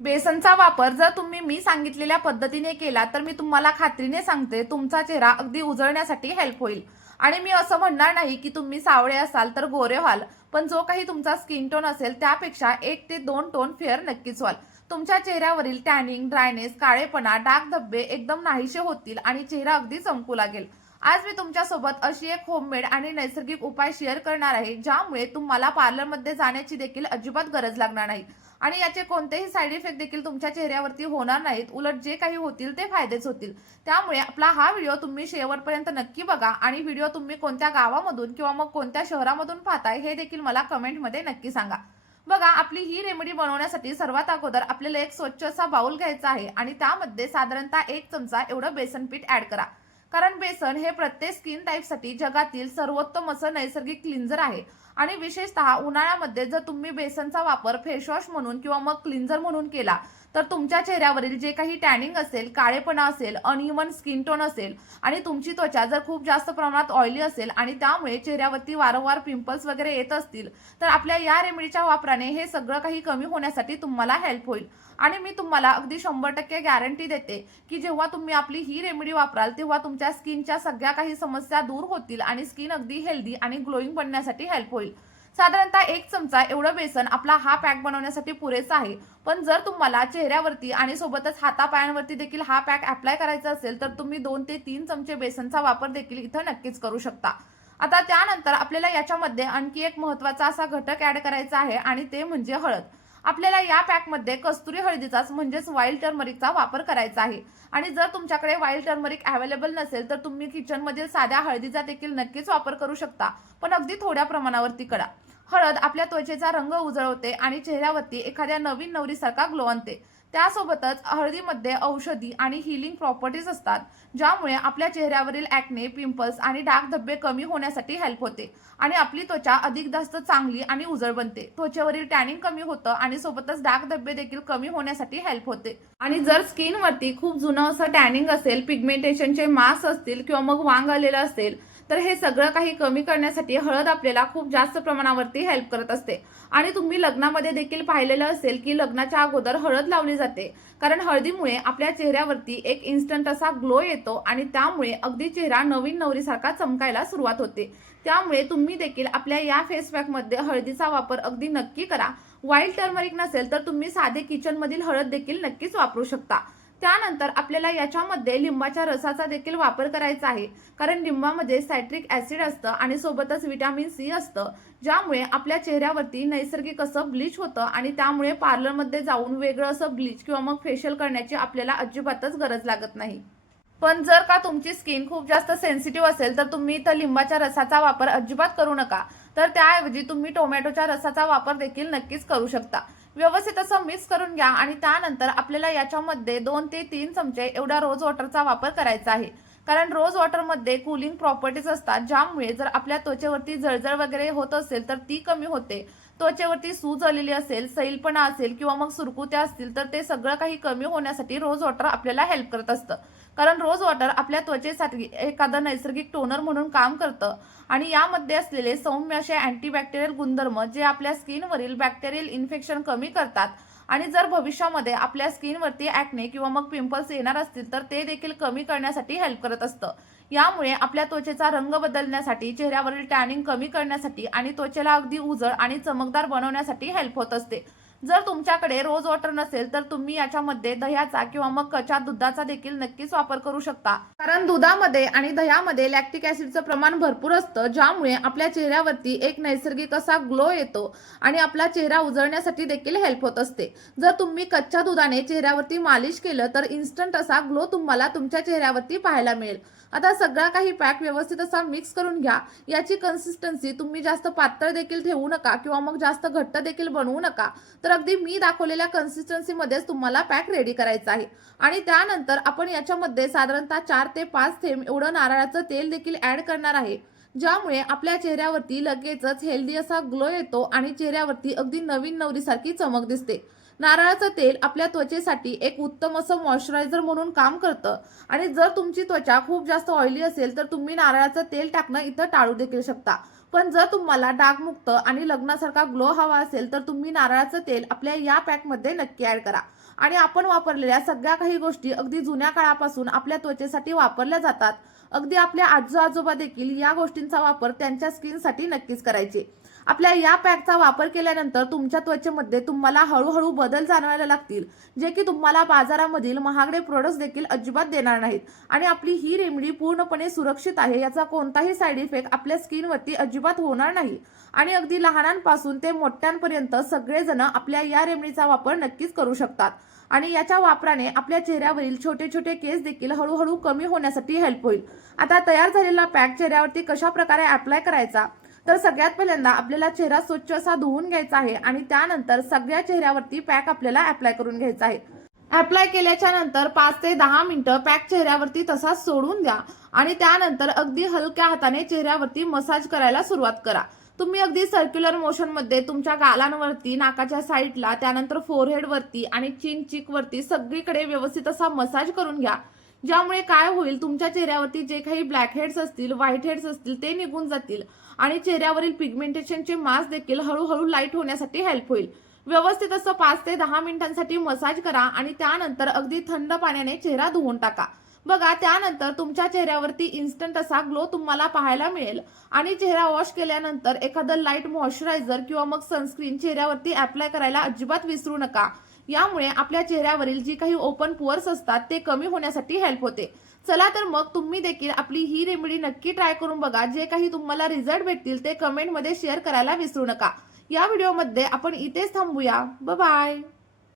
बेसनचा वापर जर तुम्ही मी सांगितलेल्या पद्धतीने केला तर मी तुम्हाला खात्रीने सांगते तुमचा चेहरा अगदी उजळण्यासाठी हेल्प होईल. आणि मी असं म्हणणार नाही की तुम्ही सावळे असाल तर गोरे व्हाल, पण जो काही तुमचा स्किन टोन असेल त्यापेक्षा 1 ते 2 टोन फेअर नक्कीच व्हाल. तुमच्या चेहऱ्यावरील टॅनिंग, ड्रायनेस, काळेपणा, डाग धब्बे एकदम नाहीसे होतील आणि चेहरा अगदी चमकू लागेल. आज मी तुमच्यासोबत अशी एक होममेड आणि नैसर्गिक उपाय शेअर करणार आहे ज्यामुळे तुम्हाला पार्लरमध्ये जाण्याची देखील अजिबात गरज लागणार नाही आणि याचे कोणतेही साईड इफेक्ट देखील तुमच्या चेहऱ्यावरती होणार नाहीत. उलट जे काही होतील ते फायदेच होतील. त्यामुळे आपला हा व्हिडिओ तुम्ही शेवटपर्यंत नक्की बघा आणि व्हिडिओ तुम्ही कोणत्या गावामधून किंवा मग कोणत्या शहरामधून पाहताय हे देखील मला कमेंटमध्ये नक्की सांगा. बघा, आपली ही रेमेडी बनवण्यासाठी सर्वात अगोदर आपल्याला एक स्वच्छ असा बाउल घ्यायचा आहे आणि त्यामध्ये साधारणतः 1 चमचा एवढं बेसन पीठ ऍड करा. कारण बेसन हे प्रत्येक स्किन टाईपसाठी जगातील सर्वोत्तम असं नैसर्गिक क्लिन्झर आहे. आणि विशेषतः उन्हाळ्यामध्ये जर तुम्ही बेसनचा वापर फेसवॉश म्हणून किंवा मग क्लिन्झर म्हणून केला तर तुमच्या चेहऱ्यावरील जे काही टॅनिंग असेल, काळेपणा असेल, अनइव्हन स्किन टोन असेल आणि तुमची त्वचा जर खूप जास्त प्रमाणात ऑइली असेल आणि त्यामुळे चेहऱ्यावरती वारंवार पिंपल्स वगैरे येत असतील तर आपल्या या रेमेडीच्या वापराने हे सगळं काही कमी होण्यासाठी तुम्हाला हेल्प होईल. आणि मी तुम्हाला अगदी 100% गॅरंटी देते की जेव्हा तुम्ही आपली ही रेमेडी वापराल तेव्हा तुमच्या स्किनच्या सगळ्या काही समस्या दूर होतील आणि स्किन अगदी हेल्दी आणि ग्लोईंग बनण्यासाठी हेल्प होईल. साधारणतः 1 चमचा एवढं बेसन आपला हा पॅक बनवण्यासाठी पुरेसा आहे. पण जर तुम्हाला चेहऱ्यावरती आणि सोबतच हातापायांवरती देखील हा पॅक अप्लाय करायचा असेल तर तुम्ही 2 ते 3 चमचे बेसनचा वापर देखील इथं नक्कीच करू शकता. आता त्यानंतर आपल्याला याच्यामध्ये आणखी एक महत्त्वाचा असा घटक ऍड करायचा आहे आणि ते म्हणजे हळद. आपल्याला या पॅकमध्ये कस्तुरी हळदीचाच म्हणजेच वाईल्ड टर्मरिकचा वापर करायचा आहे. आणि जर तुमच्याकडे वाईल्ड टर्मरिक अवेलेबल नसेल तर तुम्ही किचनमधील साध्या हळदीचा देखील नक्कीच वापर करू शकता, पण अगदी थोड्या प्रमाणावरती करा. हळद आपल्या त्वचेचा रंग उजळवते आणि चेहऱ्यावरती एखाद्या नवीन नवरीसारखा ग्लो आणते. त्यासोबतच हळदीमध्ये औषधी आणि हिलिंग प्रॉपर्टीज असतात ज्यामुळे आपल्या चेहऱ्यावरील ॲक्ने, पिंपल्स आणि डाग धब्बे कमी होण्यासाठी हेल्प होते आणि आपली त्वचा अधिक जास्त चांगली आणि उजळ बनते. त्वचेवरील टॅनिंग कमी होतं आणि सोबतच डाग धब्बे देखील कमी होण्यासाठी हेल्प होते. आणि जर स्किनवरती खूप जुनं असं टॅनिंग असेल, पिगमेंटेशनचे मास असतील किंवा मग वांग आलेलं असेल तर हे सगळं काही कमी करण्यासाठी हळद आपल्याला खूप जास्त प्रमाणावरती हेल्प करत असते. आणि तुम्ही लग्नामध्ये देखील पाहिलेलं असेल की लग्नाच्या अगोदर हळद लावली जाते, कारण हळदीमुळे आपल्या चेहऱ्यावरती एक इन्स्टंट असा ग्लो येतो आणि त्यामुळे अगदी चेहरा नवीन नवरीसारखा चमकायला सुरुवात होते. त्यामुळे तुम्ही देखील आपल्या या फेस पॅकमध्ये हळदीचा वापर अगदी नक्की करा. वाईल्ड टर्मरिक नसेल तर तुम्ही साधे किचनमधील हळद देखील नक्कीच वापरू शकता. त्यानंतर आपल्याला याच्यामध्ये लिंबाच्या रसाचा देखील वापर करायचा आहे, कारण लिंबामध्ये सायट्रिक ऍसिड असतं आणि सोबतच व्हिटॅमिन सी असतं ज्यामुळे आपल्या चेहऱ्यावरती नैसर्गिक असं ब्लीच होतं आणि त्यामुळे पार्लरमध्ये जाऊन वेगळं असं ब्लीच किंवा मग फेशियल करण्याची आपल्याला अजिबातच गरज लागत नाही. पण जर का तुमची स्किन खूप जास्त सेन्सिटिव्ह असेल तर तुम्ही तर लिंबाच्या रसाचा वापर अजिबात करू नका, तर त्याऐवजी तुम्ही टोमॅटोच्या रसाचा वापर देखील नक्कीच करू शकता. व्यवस्थित असं मिक्स करून घ्या आणि त्यानंतर आपल्याला याच्यामध्ये 2 ते 3 चमचे एवढा रोज वॉटरचा वापर करायचा आहे. कारण रोज वॉटरमध्ये कूलिंग प्रॉपर्टीज असतात ज्यामुळे जर आपल्या त्वचेवरती जळजळ वगैरे होत असेल तर ती कमी होते. त्वचेवरती सूज आलेली असेल, सैलपणा असेल किंवा मग सुरकुत्या असतील तर ते सगळं काही कमी होण्यासाठी रोज वॉटर आपल्याला हेल्प करत असतं. कारण रोज वॉटर आपल्या त्वचेसाठी एखादं नैसर्गिक टोनर म्हणून काम करतं आणि यामध्ये असलेले सौम्य असे अँटीबॅक्टेरियल गुणधर्म जे आपल्या स्किनवरील बॅक्टेरियल इन्फेक्शन कमी करतात आणि जर भविष्यामध्ये आपल्या स्किनवरती ॲक्ने किंवा मग पिंपल्स येणार असतील तर ते देखील कमी करण्यासाठी हेल्प करत असतं. यामुळे आपल्या त्वचेचा रंग बदलण्यासाठी, चेहऱ्यावरील टॅनिंग कमी करण्यासाठी आणि त्वचेला अगदी उजळ आणि चमकदार बनवण्यासाठी हेल्प होत असते. जर तुमच्याकडे रोज वॉटर नसेल तर तुम्ही याच्यामध्ये दह्याचा किंवा मग कच्च्या दुधाचा देखील नक्कीच वापर करू शकता, कारण दुधामध्ये आणि दह्यामध्ये लॅक्टिक ऍसिडचं प्रमाण भरपूर असतं ज्यामुळे आपल्या चेहऱ्यावरती एक नैसर्गिक असा ग्लो येतो आणि आपला चेहरा उजळण्यासाठी देखील हेल्प होत असते. जर तुम्ही कच्च्या दुधाने चेहऱ्यावरती मालिश केलं तर इन्स्टंट असा ग्लो तुम्हाला तुमच्या चेहऱ्यावरती पाहायला मिळेल. आता सगळा काही पॅक व्यवस्थित असा मिक्स करून घ्या. याची कन्सिस्टन्सी तुम्ही जास्त पातळ देखील ठेवू नका किंवा मग जास्त घट्ट देखील बनवू नका, तर अगदी मी दाखवलेल्या कन्सिस्टन्सीमध्येच तुम्हाला पॅक रेडी करायचा आहे. आणि त्यानंतर आपण याच्यामध्ये साधारणतः 4 ते 5 थेंब एवढं नारळाचं तेल देखील ऍड करणार आहे ज्यामुळे आपल्या चेहऱ्यावरती लगेचच हेल्दी असा ग्लो येतो आणि चेहऱ्यावरती अगदी नवीन नवरीसारखी चमक दिसते. नारळाचं तेल आपल्या त्वचेसाठी एक उत्तम असं मॉइश्चरायझर म्हणून काम करतं आणि जर तुमची त्वचा खूप जास्त ऑइली असेल तर तुम्ही नारळाचं तेल टाकणं इथं टाळू देखील शकता. पण जर तुम्हाला डागमुक्त आणि लग्नासारखा ग्लो हवा असेल तर तुम्ही नारळाचं तेल आपल्या या पॅकमध्ये नक्की ऍड करा. आणि आपण वापरलेल्या सगळ्या काही गोष्टी अगदी जुन्या काळापासून आपल्या त्वचेसाठी वापरल्या जातात. अगदी आपल्या आजी आजोबा देखील या गोष्टींचा वापर त्यांच्या स्किनसाठी नक्कीच करायचे. आपल्या या पॅकचा वापर केल्यानंतर तुमच्या त्वचेमध्ये तुम्हाला हळूहळू बदल जाणवायला लागतील, जे की तुम्हाला बाजारामधील महागडे प्रोडक्ट्स देखील अजिबात देणार नाहीत. आणि आपली ही रेमेडी पूर्णपणे सुरक्षित आहे, याचा कोणताही साईड इफेक्ट आपल्या स्किनवरती अजिबात होणार नाही. आणि अगदी लहानांपासून ते मोठ्यांपर्यंत सगळेजण आपल्या या रेमेडीचा वापर नक्कीच करू शकतात. आणि याच्या वापराने आपल्या चेहऱ्यावरील छोटे छोटे केस देखील हळूहळू कमी होण्यासाठी हेल्प होईल. आता तयार झालेला पॅक चेहऱ्यावरती कशा प्रकारे अप्लाय करायचा, तर सगळ्यात पहिल्यांदा आपल्याला चेहरा स्वच्छ असा धुवून घ्यायचा आहे आणि त्यानंतर सगळ्या चेहऱ्यावरती पॅक आपल्याला अप्लाय करून घ्यायचा आहे. अप्लाय केल्याच्या नंतर 5 ते 10 मिनिटं पॅक चेहऱ्यावरती तसाच सोडून द्या आणि त्यानंतर अगदी हलक्या हाताने चेहऱ्यावरती मसाज करायला सुरुवात करा. तुम्ही अगदी सर्क्युलर मोशन मध्ये तुमच्या गालांवरती, नाकाच्या साईडला, त्यानंतर फोरहेड वरती आणि चिन चीक वरती सगळीकडे व्यवस्थित असा मसाज करून घ्या. ज्यामुळे काय होईल, तुमच्या चेहऱ्यावरती जे काही ब्लॅक हेड्स असतील, व्हाईट हेड्स असतील ते निघून जातील आणि चेहऱ्यावरील पिगमेंटेशनचे मास देखील हळूहळू लाईट होण्यासाठी हेल्प होईल. व्यवस्थित असं 5 ते 10 मिनिटांसाठी मसाज करा आणि त्यानंतर अगदी थंड पाण्याने चेहरा धुवून टाका. बघा, त्यानंतर तुमच्या चेहऱ्यावरती इन्स्टंट असा ग्लो तुम्हाला पाहायला मिळेल. आणि चेहरा वॉश केल्यानंतर एखादं लाईट मॉइश्चरायझर किंवा मग सनस्क्रीन चेहऱ्यावरती अप्लाय करायला अजिबात विसरू नका. यामुळे आपल्या चेहऱ्यावरील जी काही ओपन पोअर्स असतात ते कमी होण्यासाठी हेल्प होते. चला तर मग तुम्ही देखील आपली ही रेमेडी नक्की ट्राय करून बघा. जे काही तुम्हाला रिझल्ट भेटतील ते कमेंटमध्ये शेअर करायला विसरू नका. या व्हिडिओमध्ये आपण इथेच थांबूया. Bye bye.